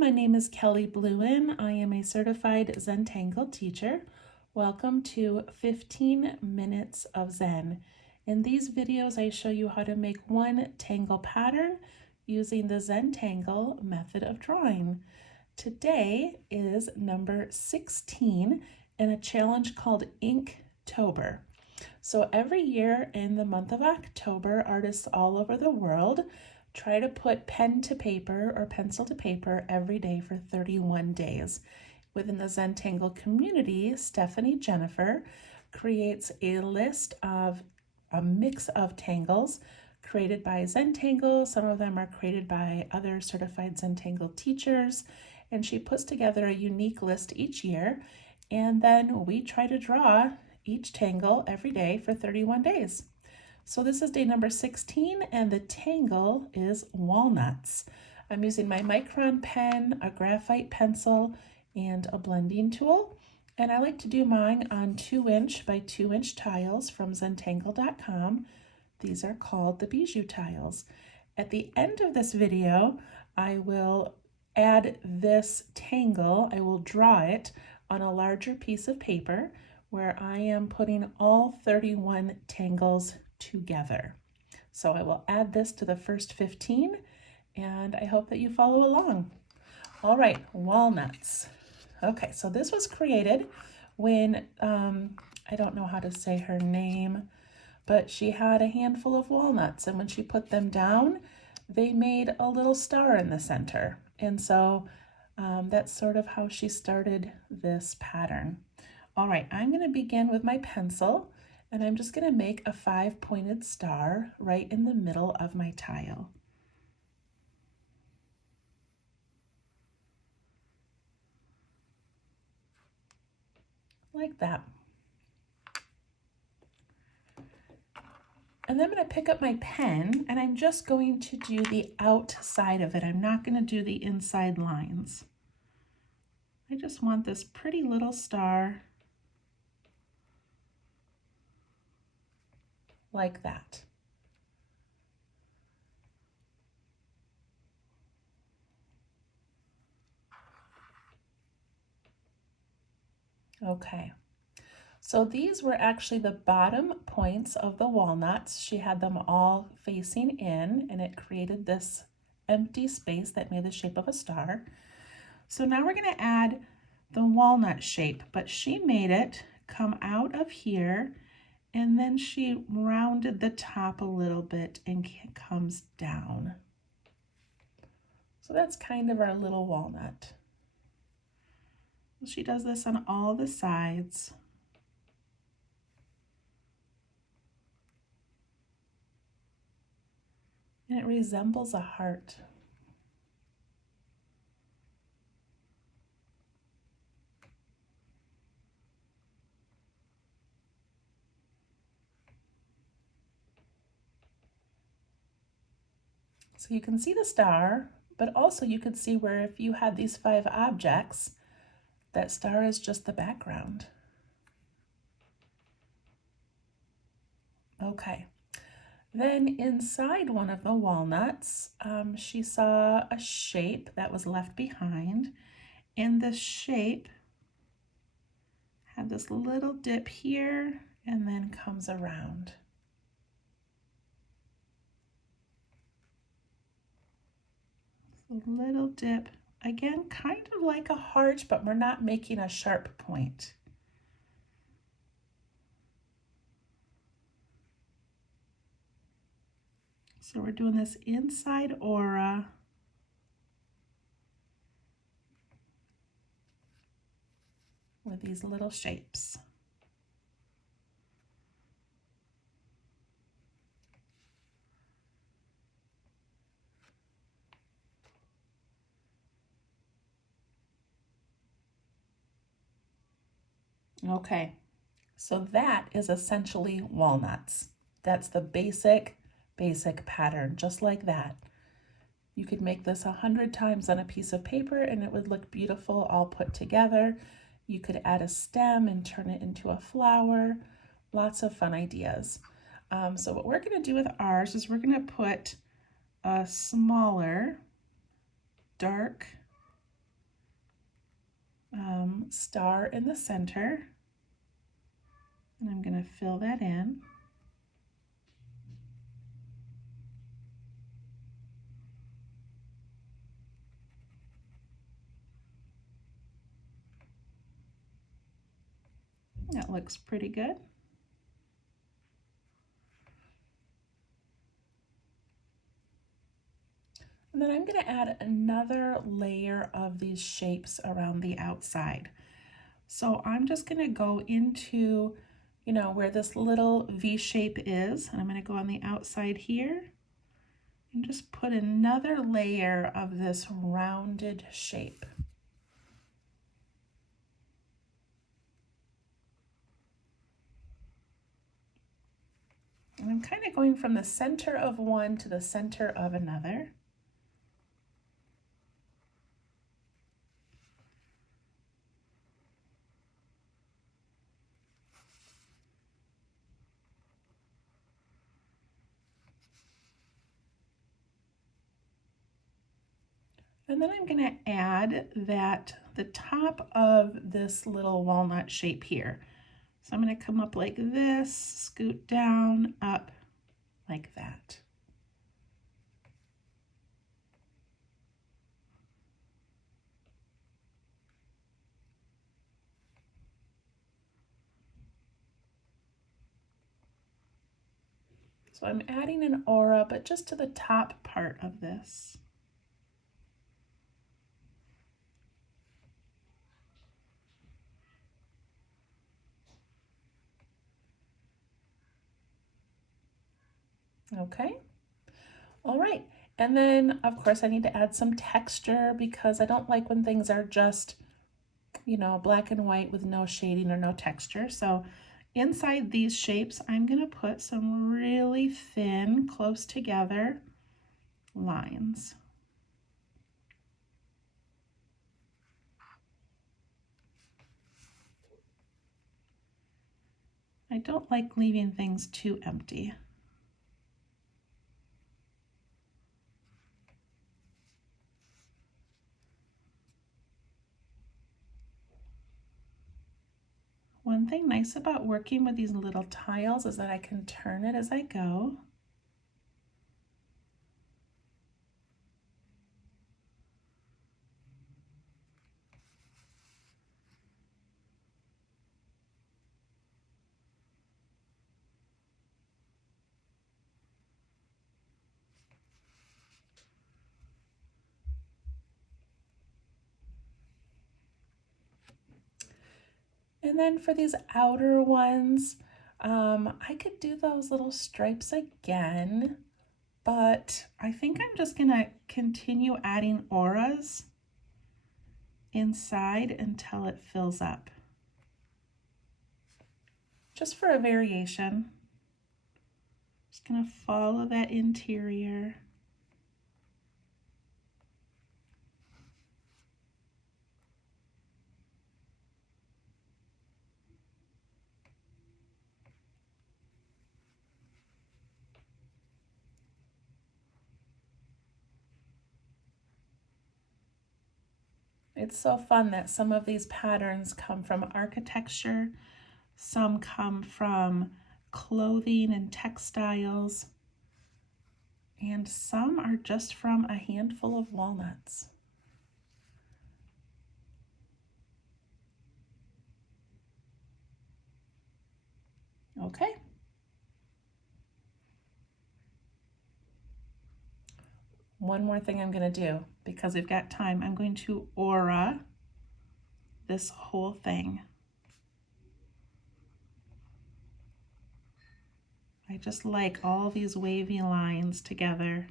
my name is Kelly Bluen. I am a certified Zen Tangle teacher. Welcome to 15 Minutes of Zen. In these videos, I show you how to make one tangle pattern using the Zen Tangle method of drawing. Today is number 16 in a challenge called Inktober. So every year in the month of October, artists all over the world try to put pen to paper or pencil to paper every day for 31 days. Within the Zen Tangle community, Stephanie Jennifer creates a list of a mix of tangles created by Zen Tangle. Some of them are created by other certified Zen Tangle teachers, and she puts together a unique list each year, and then we try to draw each tangle every day for 31 days. So this is day number 16, and the tangle is walnuts. I'm using my micron pen, a graphite pencil, and a blending tool. And I like to do mine on 2-inch by 2-inch tiles from zentangle.com. These are called the bijou tiles. At the end of this video, I will add this tangle. I will draw it on a larger piece of paper where I am putting all 31 tangles together. So I will add this to the first 15, and I hope that you follow along. All right, walnuts. Okay, so this was created when, I don't know how to say her name, but she had a handful of walnuts, and when she put them down, they made a little star in the center. And so that's sort of how she started this pattern. All right, I'm going to begin with my pencil, and I'm just going to make a 5-pointed star right in the middle of my tile. Like that. And then I'm going to pick up my pen, and I'm just going to do the outside of it. I'm not going to do the inside lines. I just want this pretty little star like that. Okay, so these were actually the bottom points of the walnuts. She had them all facing in, and it created this empty space that made the shape of a star. So now we're going to add the walnut shape, but she made it come out of here, and then she rounded the top a little bit and comes down. So that's kind of our little walnut. She does this on all the sides. And it resembles a heart. So you can see the star, but also you could see where if you had these 5 objects, that star is just the background. Okay, then inside one of the walnuts, she saw a shape that was left behind, and this shape had this little dip here and then comes around. A little dip, again, kind of like a heart, but we're not making a sharp point. So we're doing this inside aura with these little shapes. Okay, so that is essentially walnuts. That's the basic pattern, just like that. You could make this 100 times on a piece of paper and it would look beautiful all put together. You could add a stem and turn it into a flower. Lots of fun ideas. So what we're going to do with ours is we're going to put a smaller, dark star in the center, and I'm going to fill that in. That looks pretty good. And then I'm going to add another layer of these shapes around the outside. So I'm just going to go into, where this little V shape is, and I'm going to go on the outside here and just put another layer of this rounded shape. And I'm kind of going from the center of one to the center of another. And then I'm going to add the top of this little walnut shape here. So I'm going to come up like this, scoot down, up like that. So I'm adding an aura, but just to the top part of this. Okay. All right. And then, of course, I need to add some texture because I don't like when things are just, black and white with no shading or no texture. So inside these shapes, I'm going to put some really thin, close together lines. I don't like leaving things too empty. One thing nice about working with these little tiles is that I can turn it as I go. And then for these outer ones, I could do those little stripes again, but I think I'm just gonna continue adding auras inside until it fills up. Just for a variation. Just gonna follow that interior. It's so fun that some of these patterns come from architecture, some come from clothing and textiles, and some are just from a handful of walnuts. Okay. One more thing I'm going to do, because we've got time, I'm going to aura this whole thing. I just like all these wavy lines together.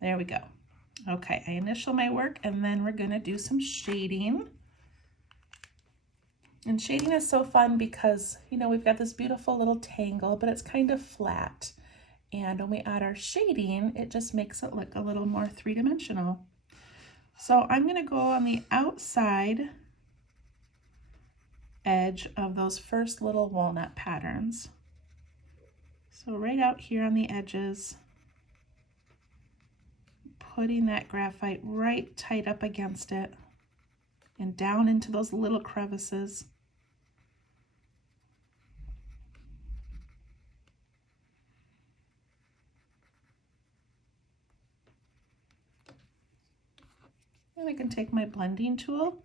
There we go. Okay, I initial my work and then we're going to do some shading. And shading is so fun because, we've got this beautiful little tangle, but it's kind of flat. And when we add our shading, it just makes it look a little more three-dimensional. So I'm going to go on the outside edge of those first little walnut patterns. So right out here on the edges, putting that graphite right tight up against it and down into those little crevices. And I can take my blending tool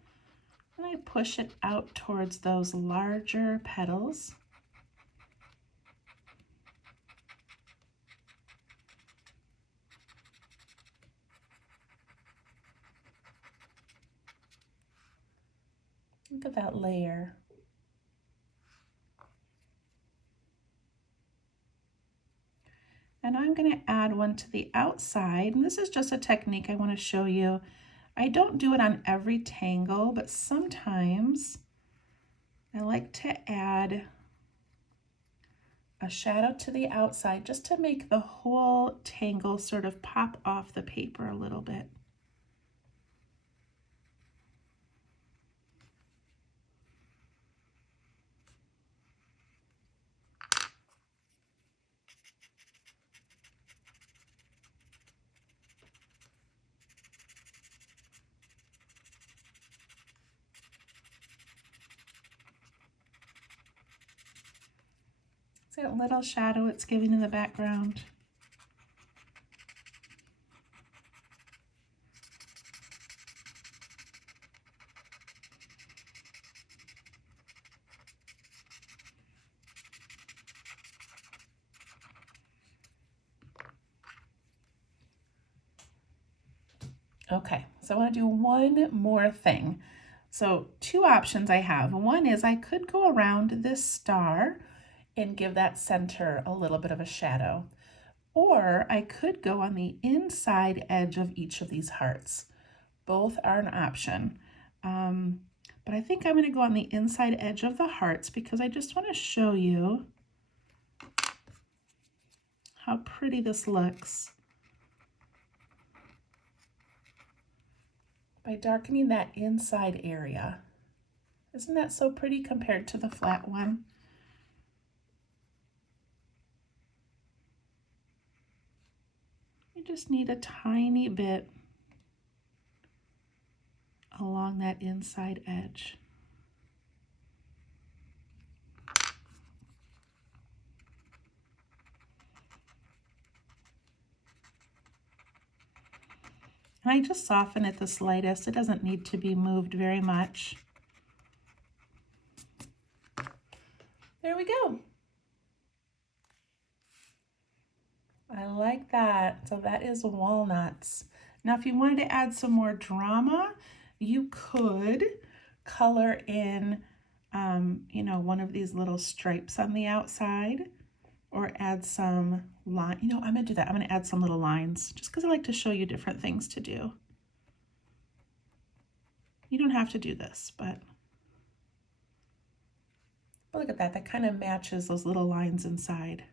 and I push it out towards those larger petals. Look at that layer. And I'm going to add one to the outside, and this is just a technique I want to show you. I don't do it on every tangle, but sometimes I like to add a shadow to the outside just to make the whole tangle sort of pop off the paper a little bit. See that little shadow it's giving in the background? Okay, so I want to do one more thing. So two options I have. One is I could go around this star and give that center a little bit of a shadow. Or I could go on the inside edge of each of these hearts. Both are an option. But I think I'm going to go on the inside edge of the hearts because I just want to show you how pretty this looks. By darkening that inside area. Isn't that so pretty compared to the flat one? You just need a tiny bit along that inside edge. And I just soften it the slightest. It doesn't need to be moved very much. There we go. I like that. So that is walnuts. Now, if you wanted to add some more drama, you could color in, you know, one of these little stripes on the outside, or add some line. You know, I'm gonna do that. I'm gonna add some little lines just because I like to show you different things to do. You don't have to do this, but look at that. That kind of matches those little lines inside.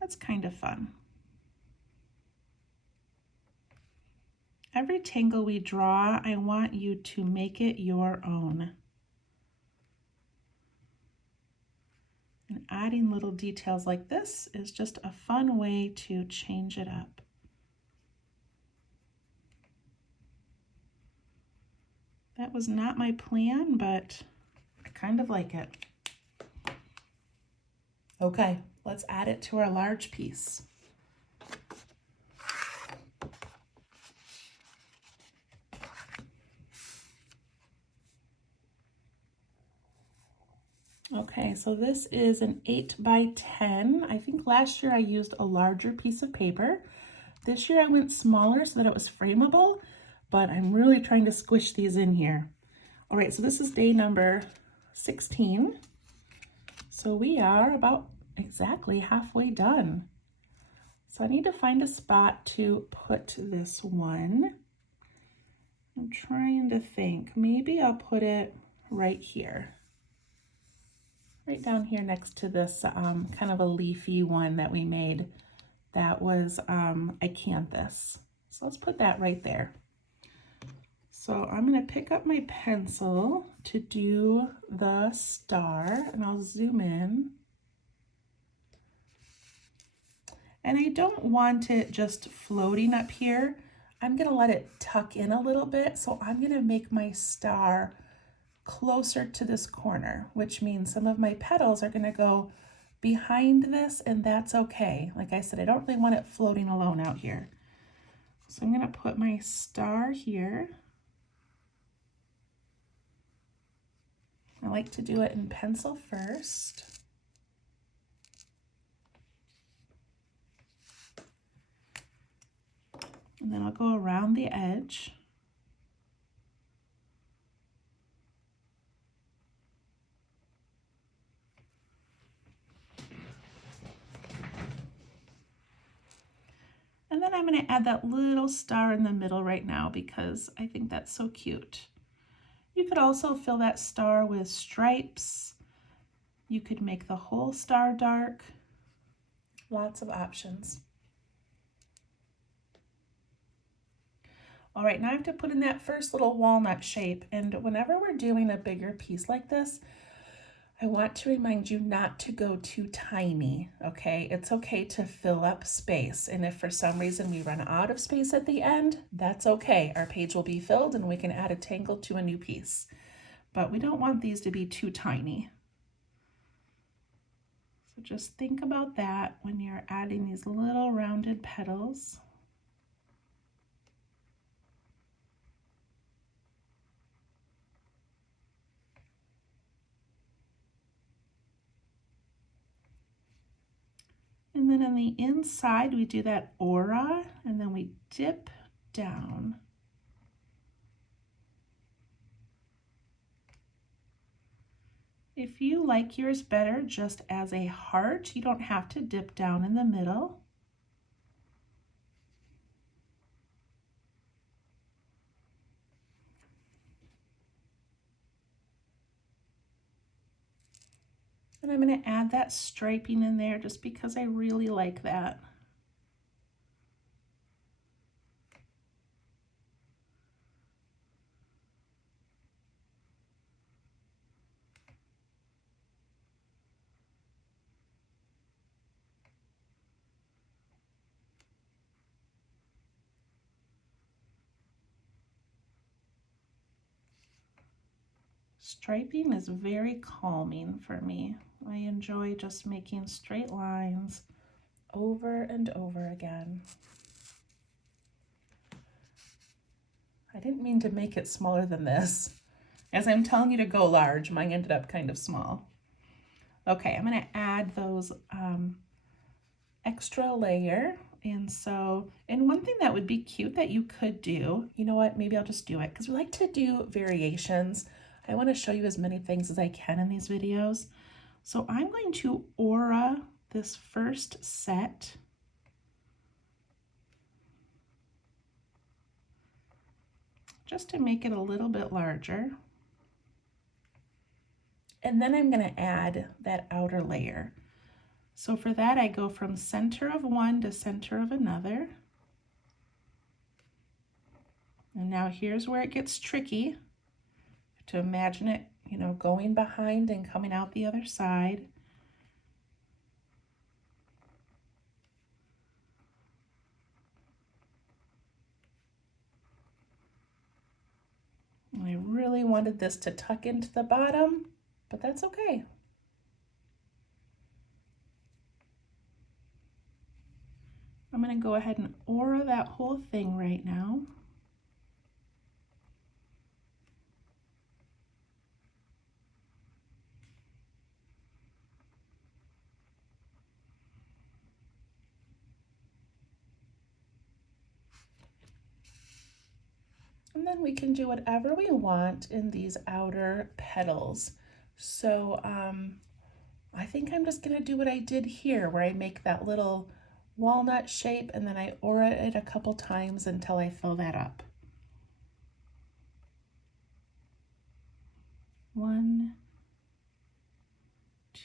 That's kind of fun. Every tangle we draw, I want you to make it your own. And adding little details like this is just a fun way to change it up. That was not my plan, but I kind of like it. Okay, let's add it to our large piece. Okay, so this is an 8 by 10. I think last year I used a larger piece of paper. This year I went smaller so that it was frameable, but I'm really trying to squish these in here. All right, so this is day number 16. So we are about exactly halfway done. So I need to find a spot to put this one. I'm trying to think, maybe I'll put it right here. Right down here next to this kind of a leafy one that we made. That was acanthus. So let's put that right there. So I'm going to pick up my pencil to do the star, and I'll zoom in. And I don't want it just floating up here. I'm gonna let it tuck in a little bit, so I'm gonna make my star closer to this corner, which means some of my petals are gonna go behind this, and that's okay. Like I said, I don't really want it floating alone out here. So I'm gonna put my star here. I like to do it in pencil first. And then I'll go around the edge. And then I'm going to add that little star in the middle right now because I think that's so cute. You could also fill that star with stripes. You could make the whole star dark. Lots of options. All right, now I have to put in that first little walnut shape, and whenever we're doing a bigger piece like this, I want to remind you not to go too tiny, okay? It's okay to fill up space, and if for some reason we run out of space at the end, that's okay. Our page will be filled and we can add a tangle to a new piece. But we don't want these to be too tiny. So just think about that when you're adding these little rounded petals. And then on the inside, we do that aura, and then we dip down. If you like yours better just as a heart, you don't have to dip down in the middle. And I'm going to add that striping in there just because I really like that. Striping is very calming for me. I enjoy just making straight lines over and over again. I didn't mean to make it smaller than this. As I'm telling you to go large, mine ended up kind of small. Okay, I'm going to add those extra layer. And one thing that would be cute that you could do, you know what, maybe I'll just do it because we like to do variations. I want to show you as many things as I can in these videos. So I'm going to aura this first set. Just to make it a little bit larger. And then I'm going to add that outer layer. So for that, I go from center of one to center of another. And now here's where it gets tricky. To imagine it, you know, going behind and coming out the other side. I really wanted this to tuck into the bottom, but that's okay. I'm going to go ahead and aura that whole thing right now. And then we can do whatever we want in these outer petals. So I think I'm just going to do what I did here, where I make that little walnut shape and then I aura it a couple times until I fill that up. 1,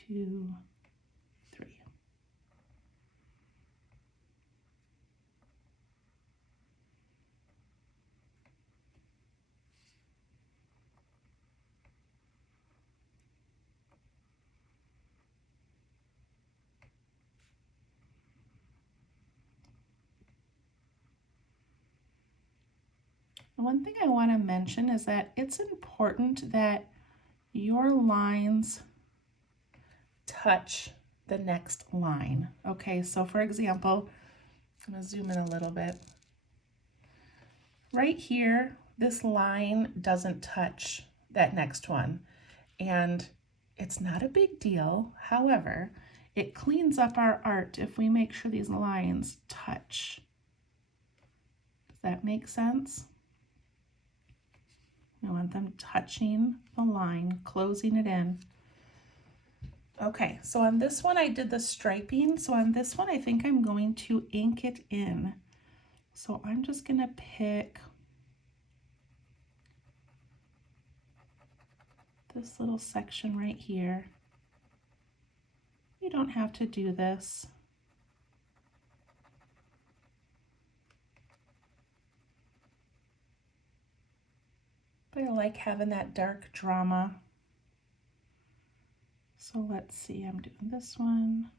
2, 3. One thing I want to mention is that it's important that your lines touch the next line. Okay, so for example, I'm going to zoom in a little bit. Right here, this line doesn't touch that next one, and it's not a big deal. However, it cleans up our art if we make sure these lines touch. Does that make sense? We want them touching the line, closing it in. Okay, so on this one I did the striping. So on this one I think I'm going to ink it in. So I'm just gonna pick this little section right here. You don't have to do this. But I like having that dark drama. So let's see, I'm doing this one.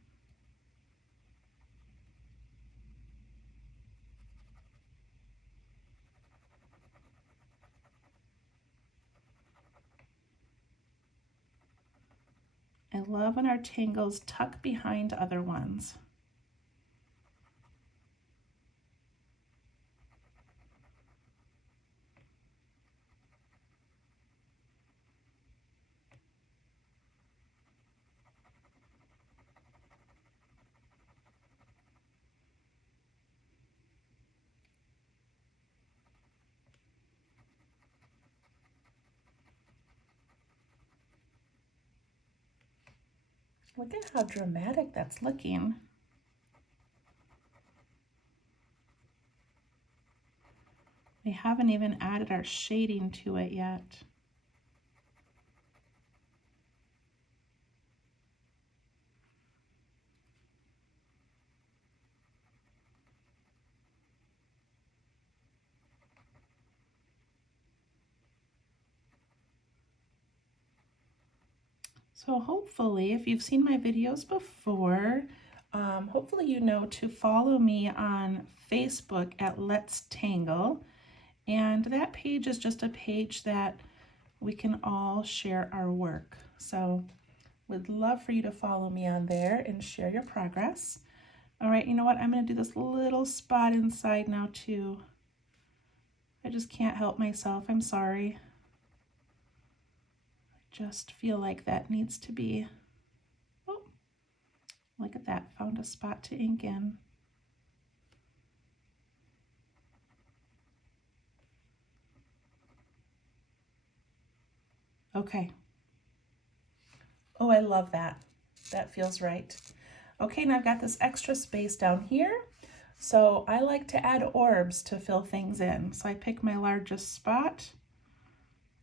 I love when our tangles tuck behind other ones. Look at how dramatic that's looking. We haven't even added our shading to it yet. So hopefully, if you've seen my videos before, hopefully you know to follow me on Facebook at Let's Tangle. And that page is just a page that we can all share our work. So would love for you to follow me on there and share your progress. All right, you know what? I'm going to do this little spot inside now too. I just can't help myself. I'm sorry. Just feel like that needs to be, oh, look at that, found a spot to ink in. Okay. Oh, I love that. That feels right. Okay, now I've got this extra space down here. So I like to add orbs to fill things in. So I pick my largest spot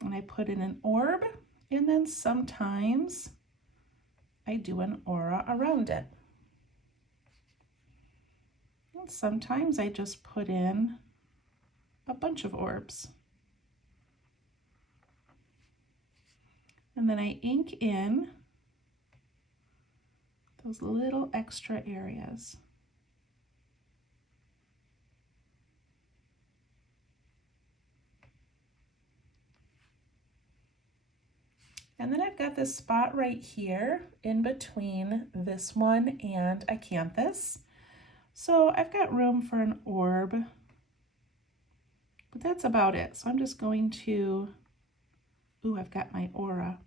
and I put in an orb. And then sometimes I do an aura around it. And sometimes I just put in a bunch of orbs. And then I ink in those little extra areas. And then I've got this spot right here in between this one and acanthus. So I've got room for an orb, but that's about it. So I'm just going to, ooh, I've got my aura.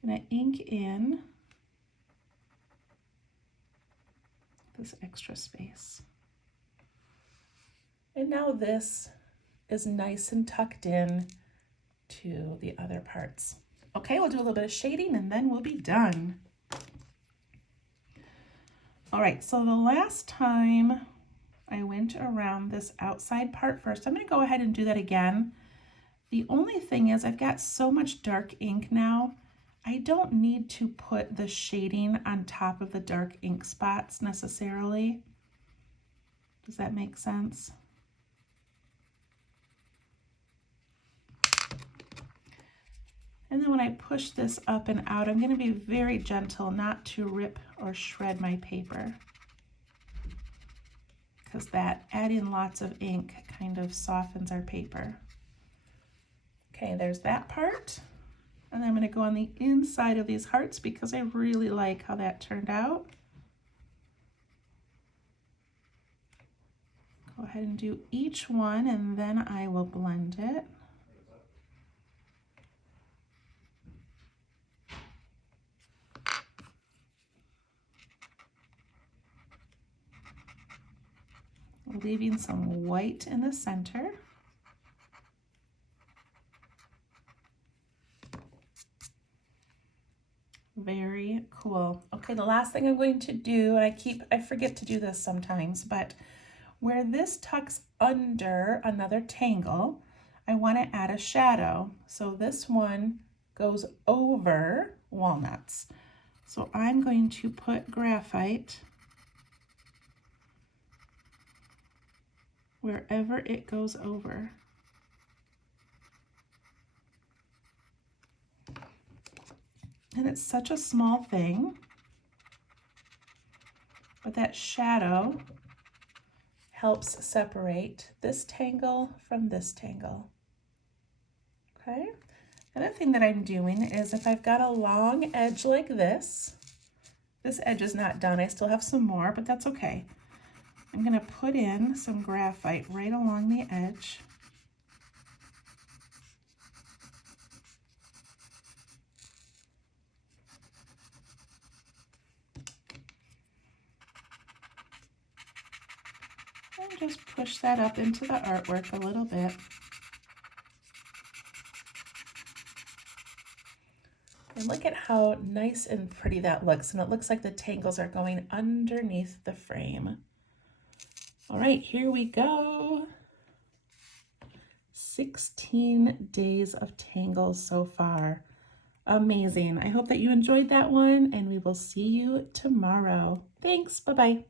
I'm gonna ink in this extra space. And now this is nice and tucked in to the other parts. Okay, we'll do a little bit of shading and then we'll be done. All right, so the last time I went around this outside part first, I'm gonna go ahead and do that again. The only thing is I've got so much dark ink now, I don't need to put the shading on top of the dark ink spots necessarily. Does that make sense? And then when I push this up and out, I'm going to be very gentle not to rip or shred my paper, because that adding lots of ink kind of softens our paper. Okay, there's that part. And then I'm going to go on the inside of these hearts because I really like how that turned out. Go ahead and do each one and then I will blend it. Leaving some white in the center. Very cool. Okay, the last thing I'm going to do, I forget to do this sometimes, but where this tucks under another tangle, I want to add a shadow. So this one goes over walnuts. So I'm going to put graphite wherever it goes over. And it's such a small thing, but that shadow helps separate this tangle from this tangle. Okay, another thing that I'm doing is if I've got a long edge like this edge is not done, I still have some more, but that's okay. I'm going to put in some graphite right along the edge. And just push that up into the artwork a little bit. And look at how nice and pretty that looks. And it looks like the tangles are going underneath the frame. All right, here we go. 16 days of tangles so far. Amazing. I hope that you enjoyed that one and we will see you tomorrow. Thanks. Bye-bye.